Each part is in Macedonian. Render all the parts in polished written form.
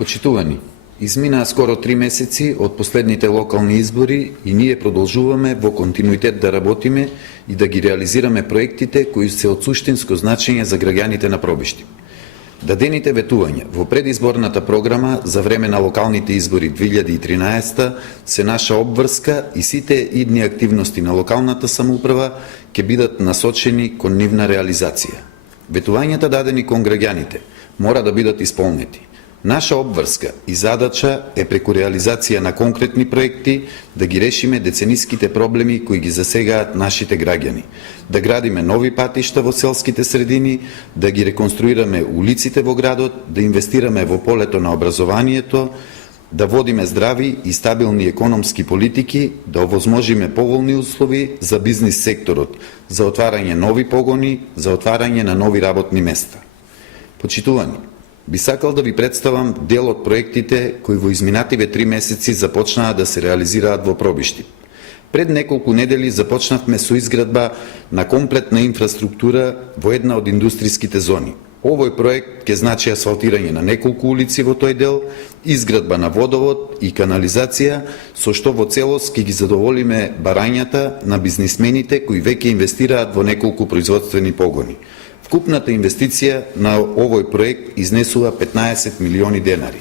Почитувани, изминаа скоро 3 месеци од последните локални избори и ние продолжуваме во континуитет да работиме и да ги реализираме проектите кои се од суштинско значење за граѓаните на Пробиштип. Дадените ветувања во предизборната програма за време на локалните избори 2013 се наша обврска и сите идни активности на локалната самоуправа ќе бидат насочени кон нивна реализација. Ветувањата дадени кон граѓаните мора да бидат исполнети. Наша обврска и задача е преку реализација на конкретни проекти да ги решиме децениските проблеми кои ги засегаат нашите граѓани, да градиме нови патишта во селските средини, да ги реконструираме улиците во градот, да инвестираме во полето на образованието, да водиме здрави и стабилни економски политики, да овозможиме поволни услови за бизнис секторот, за отварање нови погони, за отварање на нови работни места. Почитувани, би сакал да ви представам дел од проектите кои во изминативе 3 месеци започнаа да се реализираат во Пробиштип. Пред неколку недели започнавме со изградба на комплетна инфраструктура во една од индустриските зони. Овој проект ќе значи асфалтирање на неколку улици во тој дел, изградба на водовод и канализација, со што во целост ќе ги задоволиме барањата на бизнисмените кои веќе инвестираат во неколку производствени погони. Вкупната инвестиција на овој проект изнесува 15 милиони денари.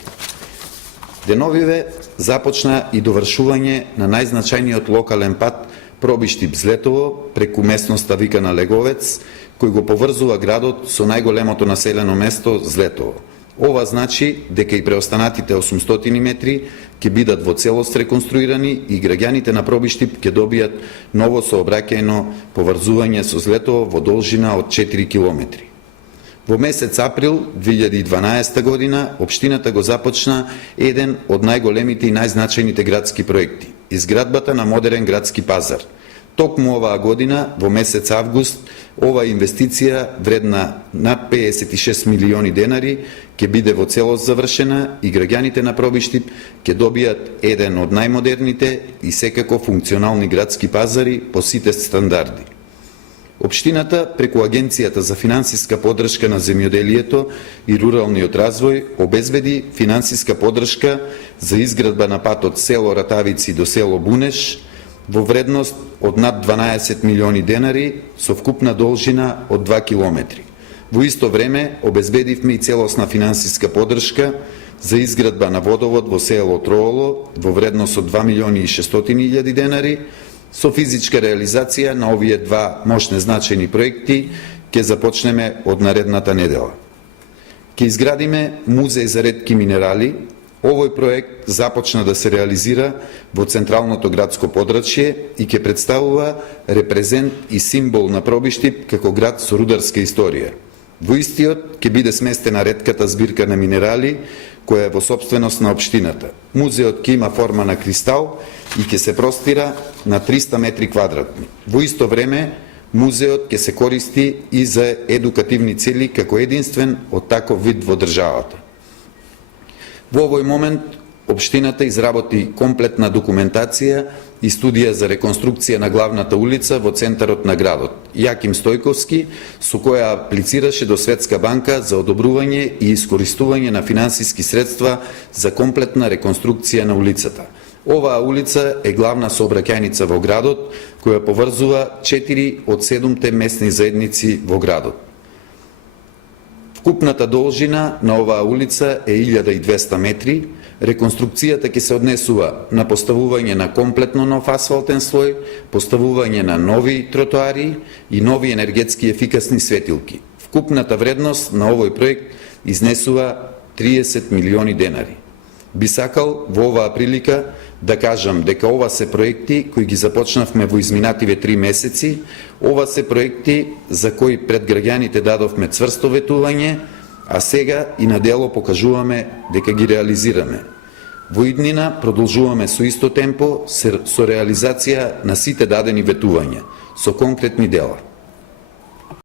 Деновиве започна и довршување на најзначајниот локален пат Пробиштип-Злетово преку местноста викана Леговец, кој го поврзува градот со најголемото населено место Злетово. Ова значи дека и преостанатите 800 метри ќе бидат во целост реконструирани и граѓаните на Пробиштип ќе добијат ново сообраќајно поврзување со Злетово во должина од 4 километри. Во месец април 2012 година општината го започна еден од најголемите и најзначајните градски проекти – изградбата на модерен градски пазар. Токму оваа година, во месец август, ова инвестиција вредна над 56 милиони денари ќе биде во целост завршена и граѓаните на Пробиштип ќе добијат еден од најмодерните и секако функционални градски пазари по сите стандарди. Општината, преку Агенцијата за финансиска поддршка на земјоделието и руралниот развој, обезбеди финансиска поддршка за изградба на патот село Ратавици до село Бунеш во вредност од над 12 милиони денари со вкупна должина од 2 километри. Во исто време обезбедивме и целосна финансиска поддршка за изградба на водовод во село Трооло во вредност од 2 милиони и 600 илјади денари. Со физичка реализација на овие два мощни значајни проекти ќе започнеме од наредната недела. Ќе изградиме музеј за ретки минерали. Овој проект започна да се реализира во централното градско подрачје и ќе представува репрезент и символ на Пробиштип како град со рударска историја. Во истиот ќе биде сместена ретката збирка на минерали која е во собственост на општината. Музеот ќе има форма на кристал и ќе се простира на 300 метри квадратни. Во исто време, музеот ќе се користи и за едукативни цели како единствен од таков вид во државата. Во овој момент, општината изработи комплетна документација и студија за реконструкција на главната улица во центарот на градот, Јаким Стојковски, со која аплицираше до Светска банка за одобрување и искористување на финансиски средства за комплетна реконструкција на улицата. Оваа улица е главна сообраќајница во градот, која поврзува 4 од 7 местни заедници во градот. Вкупната должина на оваа улица е 1200 метри. Реконструкцијата ќе се однесува на поставување на комплетно нов асфалтен слој, поставување на нови тротоари и нови енергетски ефикасни светилки. Вкупната вредност на овој проект изнесува 30 милиони денари. Би сакал во оваа прилика да кажам дека ова се проекти кои ги започнавме во изминативе 3 месеци, ова се проекти за кои пред граѓаните дадовме цврсто ветување, а сега и на дело покажуваме дека ги реализираме. Во иднина продолжуваме со исто темпо со реализација на сите дадени ветувања, со конкретни дела.